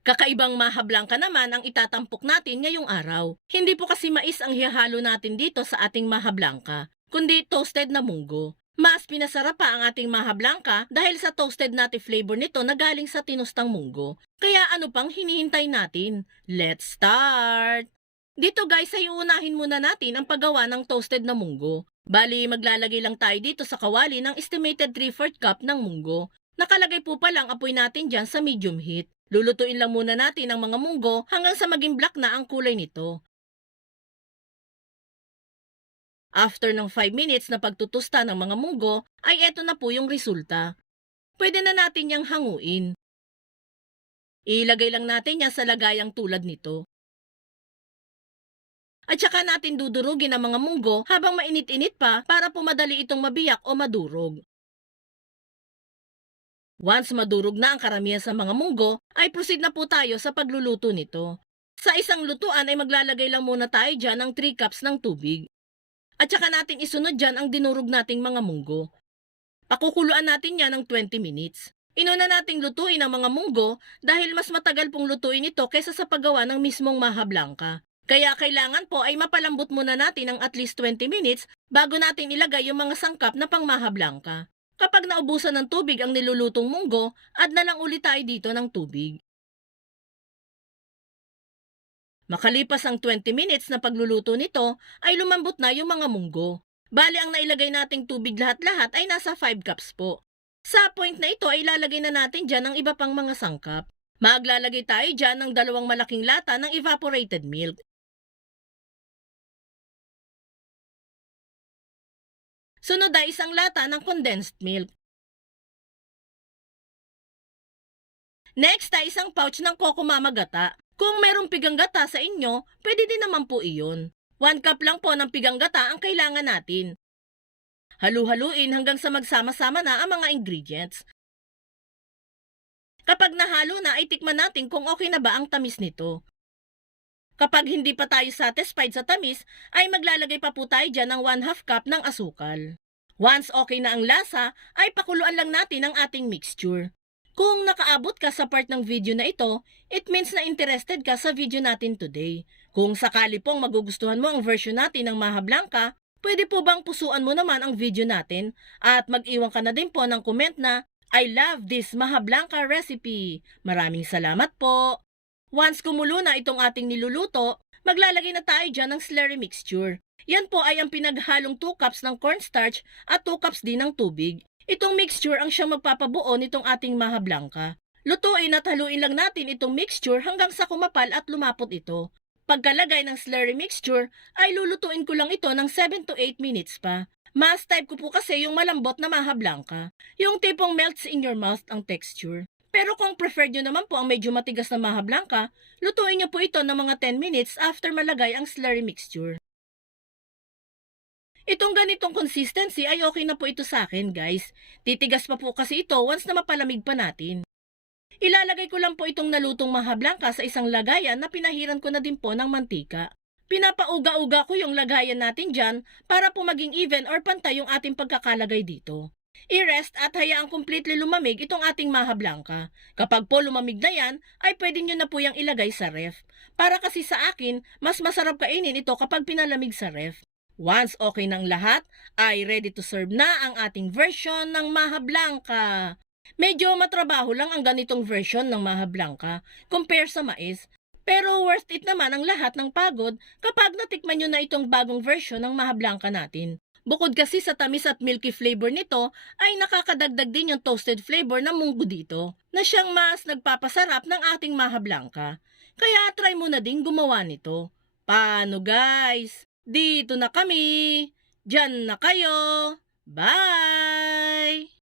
Kakaibang mahablangka naman ang itatampok natin ngayong araw. Hindi po kasi mais ang hihalo natin dito sa ating mahablangka, kundi toasted na munggo. Mas pinasarap pa ang ating mahablangka dahil sa toasted natin flavor nito na galing sa tinustang munggo. Kaya ano pang hinihintay natin? Let's start! Dito guys ay uunahin muna natin ang paggawa ng toasted na munggo. Bali, maglalagay lang tayo dito sa kawali ng estimated 3-4 cup ng munggo. Nakalagay po pa lang apoy natin dyan sa medium heat. Lulutuin lang muna natin ang mga munggo hanggang sa maging black na ang kulay nito. After ng 5 minutes na pagtutusta ng mga munggo, ay eto na po yung resulta. Pwede na natin yang hanguin. Ilagay lang natin yan sa lagayang tulad nito. At saka natin dudurugin ang mga munggo habang mainit-init pa para pumadali itong mabiyak o madurog. Once madurog na ang karamihan sa mga munggo, ay proceed na po tayo sa pagluluto nito. Sa isang lutuan ay maglalagay lang muna tayo dyan ng 3 cups ng tubig. At saka natin isunod dyan ang dinurog nating mga munggo. Pakukuluan natin yan ng 20 minutes. Inuna nating lutuin ang mga munggo dahil mas matagal pong lutuin ito kaysa sa paggawa ng mismong mahablangka. Kaya kailangan po ay mapalambot muna natin ng at least 20 minutes bago natin ilagay yung mga sangkap na pang mahablangka. Kapag naubusan ng tubig ang nilulutong munggo, add na lang ulit tayo dito ng tubig. Makalipas ang 20 minutes na pagluluto nito, ay lumambot na yung mga munggo. Bali ang nailagay nating tubig lahat-lahat ay nasa 5 cups po. Sa point na ito ay ilalagay na natin dyan ang iba pang mga sangkap. Maglalagay tayo dyan ng dalawang malaking lata ng evaporated milk. Sunod ay isang lata ng condensed milk. Next ay isang pouch ng Coco Mama Gata. Kung merong pigang gata sa inyo, pwede din naman po iyon. One cup lang po ng pigang gata ang kailangan natin. Halu-haluin hanggang sa magsama-sama na ang mga ingredients. Kapag nahalo na ay tikman natin kung okay na ba ang tamis nito. Kapag hindi pa tayo satisfied sa tamis, ay maglalagay pa po tayo dyan ng 1 half cup ng asukal. Once okay na ang lasa, ay pakuluan lang natin ang ating mixture. Kung nakaabot ka sa part ng video na ito, it means na interested ka sa video natin today. Kung sakali pong magugustuhan mo ang version natin ng Maha Blanca, pwede po bang pusuan mo naman ang video natin at mag-iwan ka na din po ng comment na I love this Maha Blanca recipe. Maraming salamat po. Once kumulo na itong ating niluluto, maglalagay na tayo dyan ng slurry mixture. Yan po ay ang pinaghalong 2 cups ng cornstarch at 2 cups din ng tubig. Itong mixture ang siyang magpapabuo nitong ating maha blanca. Lutuin at haluin lang natin itong mixture hanggang sa kumapal at lumapot ito. Pagkalagay ng slurry mixture, ay lulutuin ko lang ito ng 7 to 8 minutes pa. Mas type ko po kasi yung malambot na maha blanca. Yung tipong melts in your mouth ang texture. Pero kung preferred nyo naman po ang medyo matigas na maha blanca, lutuin nyo po ito ng mga 10 minutes after malagay ang slurry mixture. Itong ganitong consistency ay okay na po ito sa akin guys. Titigas pa po kasi ito once na mapalamig pa natin. Ilalagay ko lang po itong nalutong maha blanca sa isang lagayan na pinahiran ko na din po ng mantika. Pinapauga-uga ko yung lagayan natin dyan para po maging even or pantay yung ating pagkakalagay dito. I-rest at hayaang completely lumamig itong ating maha blanca. Kapag po lumamig na yan, ay pwede nyo na po yung ilagay sa ref. Para kasi sa akin, mas masarap kainin ito kapag pinalamig sa ref. Once okay ng lahat, ay ready to serve na ang ating version ng Maha Blanca. Medyo matrabaho lang ang ganitong version ng Maha Blanca compare sa mais. Pero worth it naman ang lahat ng pagod kapag natikman nyo na itong bagong version ng Maha Blanca natin. Bukod kasi sa tamis at milky flavor nito, ay nakakadagdag din yung toasted flavor ng munggo dito, na siyang mas nagpapasarap ng ating Maha Blanca. Kaya try mo na din gumawa nito. Paano guys? Dito na kami. Diyan na kayo. Bye!